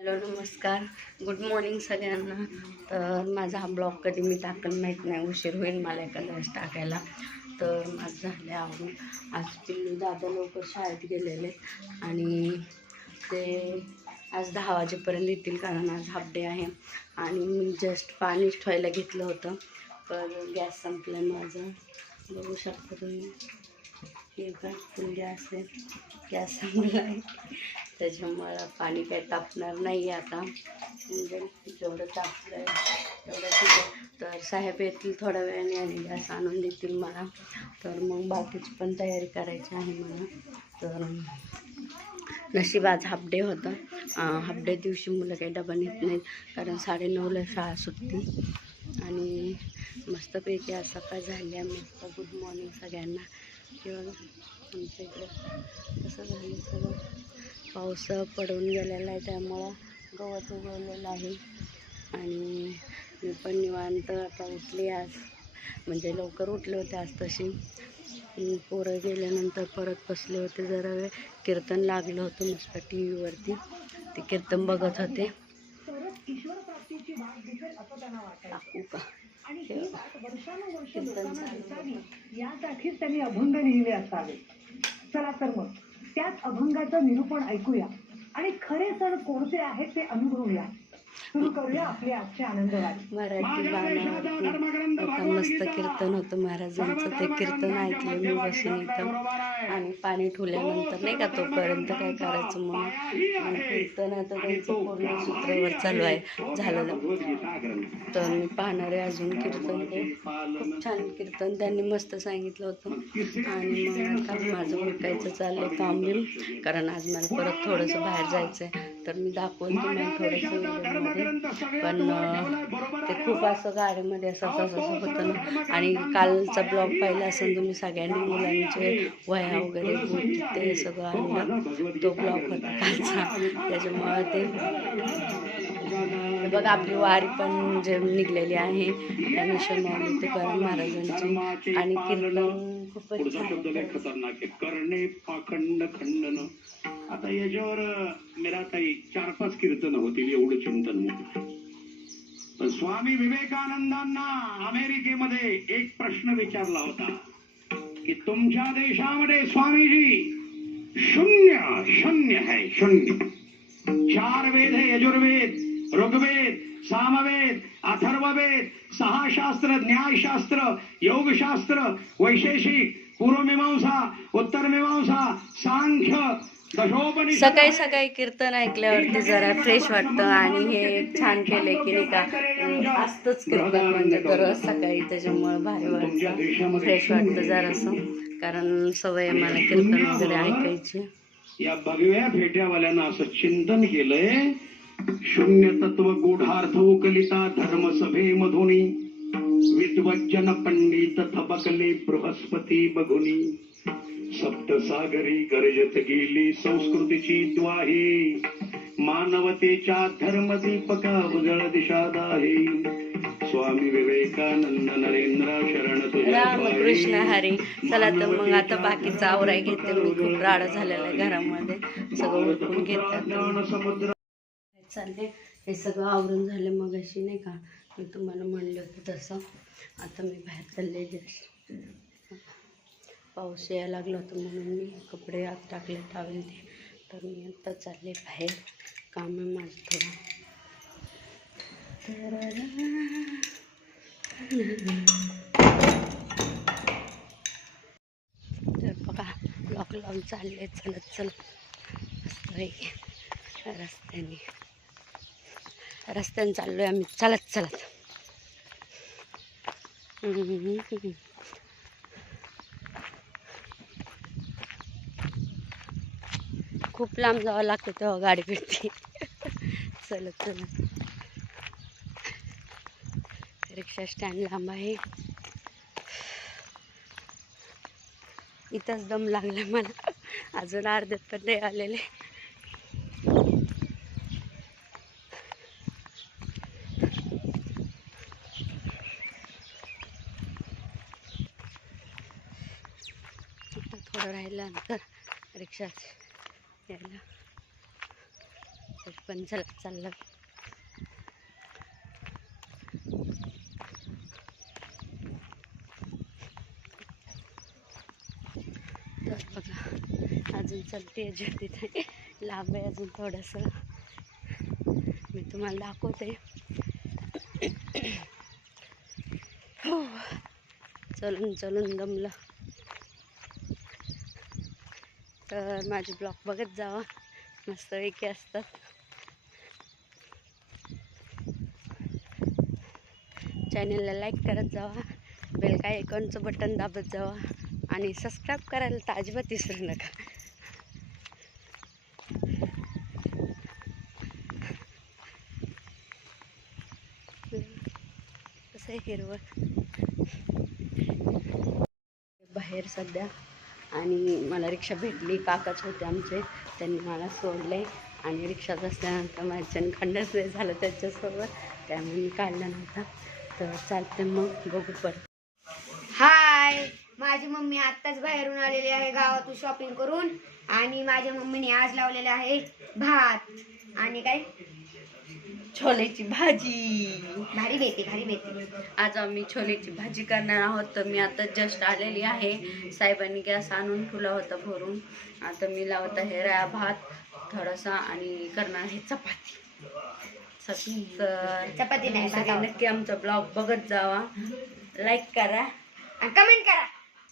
Hello नमस्कार. Good morning सगळ्यांना. तर माझा हा ब्लॉग कधी मी टाकल माहीत नाही उशीर होईल मला एखाद्या वेळेस टाकायला. तर माझं झाले आवडून आज पिल्लू दादा लवकर शाळेत गेलेले आणि ते आज दहा वाजेपर्यंत येतील कारण आज हाफ डे आहे. आणि मी जस्ट पाणी ठेवायला घेतलं होतं. तर गॅस संपला माझा. बघू शकता तुम्ही. हे काय असेल गॅस आहे गॅस आहे त्याच्यामुळं पाणी काही तापणार नाही आता. म्हणजे जेवढं तापलं आहे तेवढं ठीक आहे. तर साहेब येतील थोड्या वेळाने आणि गॅस आणून देतील मला. तर मग बाकीची पण तयारी करायची आहे मला. तर नशीब आज हाफ डे होतं. हाफ डे दिवशी मुलं काही डबा नेत नाहीत कारण साडेनऊला शाळा सुटती. आणि मस्तपैकी आज सकाळ झाली आहे. मस्त गुड मॉर्निंग सगळ्यांना. किंवा आमच्या इकडं कसं झालं सगळं पाऊस पडून गेलेला आहे त्यामुळं गवत उगवलेलं आहे. आणि मी पण निवांत आता उठली आज. म्हणजे लवकर उठले होते आज तशी. पोरं गेल्यानंतर परत बसले होते जरा वेळ कीर्तन लागलं होतं मस्त टी व्हीवरती ते कीर्तन बघत होते. टाकू का? कीर्तन चालू होतं. यासाठीच त्यांनी अभंग लिहिले असावे. चला तर मग त्याच अभंगाचं निरूपण ऐकूया. आणि खरे सण कोणते आहेत ते अनुभवूया. सुरू करूया आपली आजची आनंदवारी. मराठी मस्त कीर्तन होतं महाराजांचं. ते कीर्तन ऐकलं मी बसून इथं. आणि पाणी ठेवल्यानंतर नाही का तोपर्यंत काय करायचं आणि कीर्तन आता त्यांचं पूर्ण सूत्रावर चालू आहे. झालेलं तर मी पाहणार आहे अजून कीर्तन ते खूप छान कीर्तन त्यांनी मस्त सांगितलं होतं. आणि मग माझं उरकायचं चाललंय काम बिम कारण आज मला परत थोडंसं बाहेर जायचं आहे तर मी दाखवून तुम्हाला थोडंसं पण ते खूप असं गाडीमध्ये असं असं होतं ना. आणि कालचा ब्लॉग पाहिला असेल तुम्ही सगळ्यांनी मुलांचे वह्या वगैरे ते सगळं आणलं. तो ब्लॉग होता कालचा. त्याच्यामुळं ते बघा आपली वारी पण निघलेली आहे मिशन तुकाराम महाराजांची आणि कीर्तन खूपच करणे पाखंड खंडन. आता याच्यावर मेरा ताई चार पाच कीर्तन होतील एवढं चिंतन पण स्वामी विवेकानंदांना अमेरिकेमध्ये एक प्रश्न विचारला होता की तुमच्या देशामध्ये स्वामीजी शून्य शून्य है शून्य. चार वेद है यजुर्वेद. ऋग्वेद सामवेद अथर्ववेद सहा शास्त्र न्यायशास्त्र योगशास्त्र वैशेषिक पूर्वमीमांसा उत्तरमीमांसा सांख्य सकाळी सकाळी कीर्तन ऐकल्यावरती जरा फ्रेश वाटतं आणि हे छान केलंय की नाही का? असतंच कीर्तन म्हणजे दररोज सकाळी त्याच्यामुळं भारी वाटतं. फ्रेश वाटतं जरासं कारण सवय मला कीर्तन वगैरे ऐकायची. या भगव्या फेट्यावाल्यानं असं चिंतन केलंय शून्य तत्व गूढार्थ उकलिता धर्म सभे मधुनी विद्वज्जन पंडित थबकले बृहस्पती बघुनी सप्तसागरी गर्जत गेली संस्कृतीची द्वाही मानवतेच्या धर्मदीपका उजळ दिशा दाही स्वामी विवेकानंद नरेंद्र शरण रामकृष्ण. हरी। चला तर मग आता बाकीचा आवराय घेते. मी खूप राडा झालेला आहे घरामध्ये. सगळं घेतात. समुद्र चालले. हे सगळं आवरून झालं मग अशी नाही का? मी तुम्हाला म्हणलं होतं तसं. आता मी बाहेर चालले जस्ट पाऊस यायला लागला होता म्हणून मी कपडे आत टाकले टावेल ते. तर मी आत्ता चालले बाहेर. काम आहे माझं थोडं. तर बघा लॉक लावून चालले चलत. चलत रस्त्याने. रस्त्याने चाललो आहे आम्ही. चालत चालत खूप लांब जावं लागतं तेव्हा गाडी भेटते चलत चलत रिक्षा स्टँड लांब आहे. इथंच दम लागला मला. अजून अर्ध्यात पण नाही आलेले. आता राहिल्यानंतर रिक्षा यायला. पण चला चाललं. तर बघा अजून चलते तिथे. लांब आहे अजून थोडंसं. मी तुम्हाला दाखवते. हो. चलून चलून दमलं तर माझे ब्लॉग बघत जावा. मस्त एके असतात. चॅनलला लाईक करत जावा. बेल काय आयकॉनचं बटन दाबत जावा. आणि सबस्क्राईब करायला तर अजिबात विसरू नका. कसं आहे हिरवं बाहेर सध्या. आणि मला रिक्षा भेटली काकाच होते आमचे. त्यांनी मला सोडले आणि रिक्षात असल्यानंतर माझ्याने खंडच नाही झालं त्याच्यासोबत. त्यामुळे मी काढला नव्हता. तर चालते मग बघू परत. हाय! माझी मम्मी आत्ताच बाहेरून आलेली आहे गावातून शॉपिंग करून आणि माझ्या मम्मीने आज लावलेले आहे भात. आणि काय? छोलेची भाजी. भारी बेते भारी बेते आज आम्ही छोलेची भाजी करणार आहोत तर मी आता जस्ट आलेली आहे. साहेबांनी गॅस आणून ठेवला होता भरून. आता मी लावत आहे रा भात थोडासा आणि करणार आहे चपाती. चपाती. तर चपाती नाही तुम्ही सगळे भात नक्की आमचा ब्लॉग बघत जावा. लाईक करा. आणि कमेंट करा.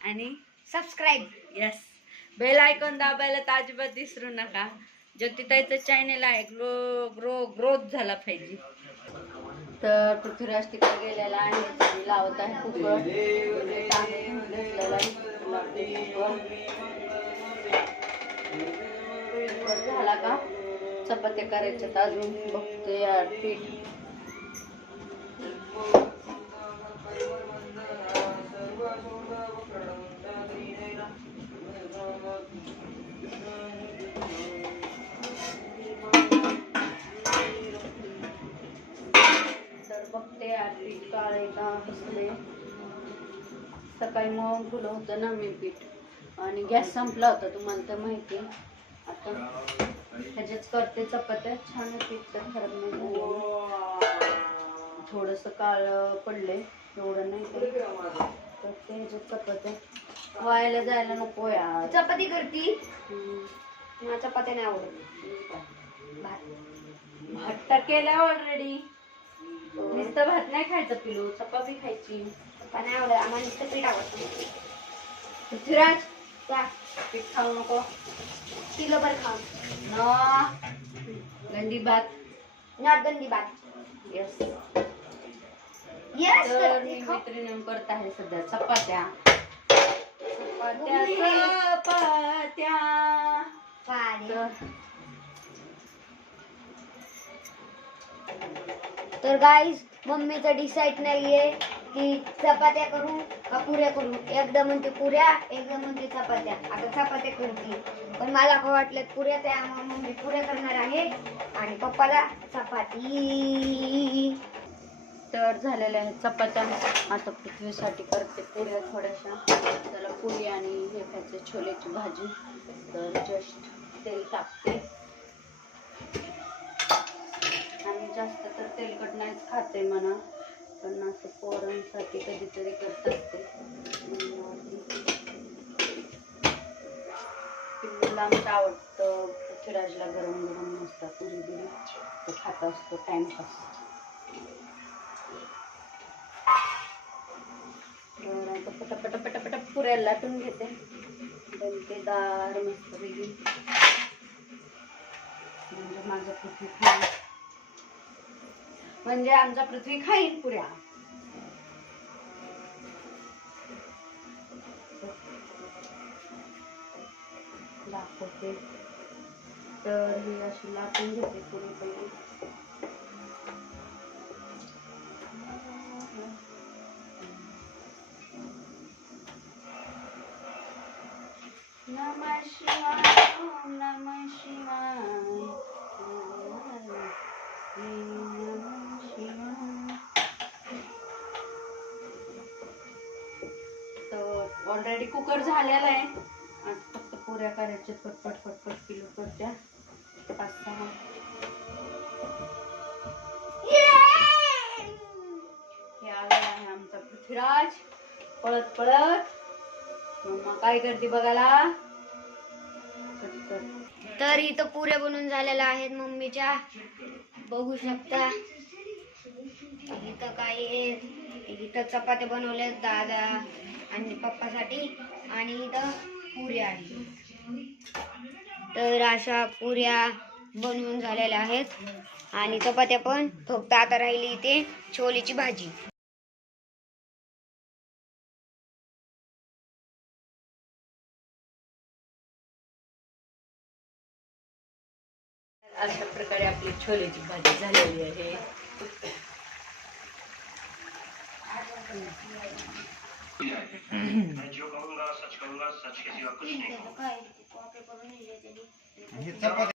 आणि सबस्क्राईब यस बेल आयकॉन दाबायला तर अजिबात विसरू नका. ज्योतिताईचं चॅनेल आहे. ग्रो ग्रो ग्रोथ झाला पाहिजे. तर पृथ्वीराज तिकडे गेलेला आहे. लावत आहे कुकर घेतलेला कुकर. झाला का? चपात्या करायच्यात अजून. बघतो यार पीठ. सकाळी मग फुलं होतं ना मी पीठ. आणि गॅस संपला होता तुम्हाला तर माहिती. आता ह्याच्याच करते चपात्या. छान पीठ तर खराब नाही थोडस काळ पडले एवढं नाही. तर ते ह्याच्यात चपात्या. वायाला जायला नको यार. चपाती करती. मला चपाती नाही आवडत. भात. भात तर ऑलरेडी नुसतं भात नाही खायचं पिलू चपाती खायची. चपाती नाही आवडत आम्हाला नुसतं पीठ आवडतं. पृथ्वीराज त्या पीठ खाऊ नको. किलोभर खाऊ. न. गंदी भात. नॉट गंदी भात. येस येस तर मी मैत्रिणी करत आहे सध्या. चपात्या. चपात्या. तर गाईज मम्मीचं डिसाईड नाहीये. की चपात्या करू का पुऱ्या करू? एकदा म्हणते पुऱ्या एकदा म्हणते चपात्या. आता चपात्या करते. पण मला काय वाटलं पुऱ्या त्या मम्मी पुऱ्या करणार आहे आणि पप्पाला चपाती. तर झालेल्या आहेत चपात्या. आता पृथ्वीसाठी करते पुऱ्या थोड्याशा. त्याला पुरी आणि हे खायचे छोलेची भाजी. तर जस्ट तेल टाकते. आणि जास्त तर तेलकट नाहीच खाते म्हणा. पण असं पोरांसाठी कधीतरी करत असते पिल्लूला आमचं आवडतं पृथ्वीराजला गरम गरम नसतात पुरी दिली. तो खात असतो टाइमपास पटापट पटापट पुऱ्या लाटून घेते. दणकेदार मस्तपैकी म्हणजे माझं कुठे म्हणजे आमचा पृथ्वी खाईल पुऱ्या. दाखवते. तर ही अशी लाटून घेते पुरी पहिली नमस्कार ऑलरेडी कुकर झालेला आहे. आता फक्त पुऱ्या करायच्या पटपट पटपट किलो करत्या. पाच सहा. हे आहे आमचा पृथ्वीराज. पळत पळत. मम्मा काय करते बघायला? तर इथं पुऱ्या बनून झालेल्या आहेत मम्मीच्या. बघू शकता. इथं काय आहे इथं चपात्या बनवले दादा आणि पप्पासाठी. आणि इथं पुऱ्या. आहेत तर अशा पुऱ्या बनवून झालेल्या आहेत. आणि चपात्या पण फक्त आता राहिली इथे छोलेची भाजी. अशा प्रकारे आपली छोलेची भाजी झालेली आहे. काय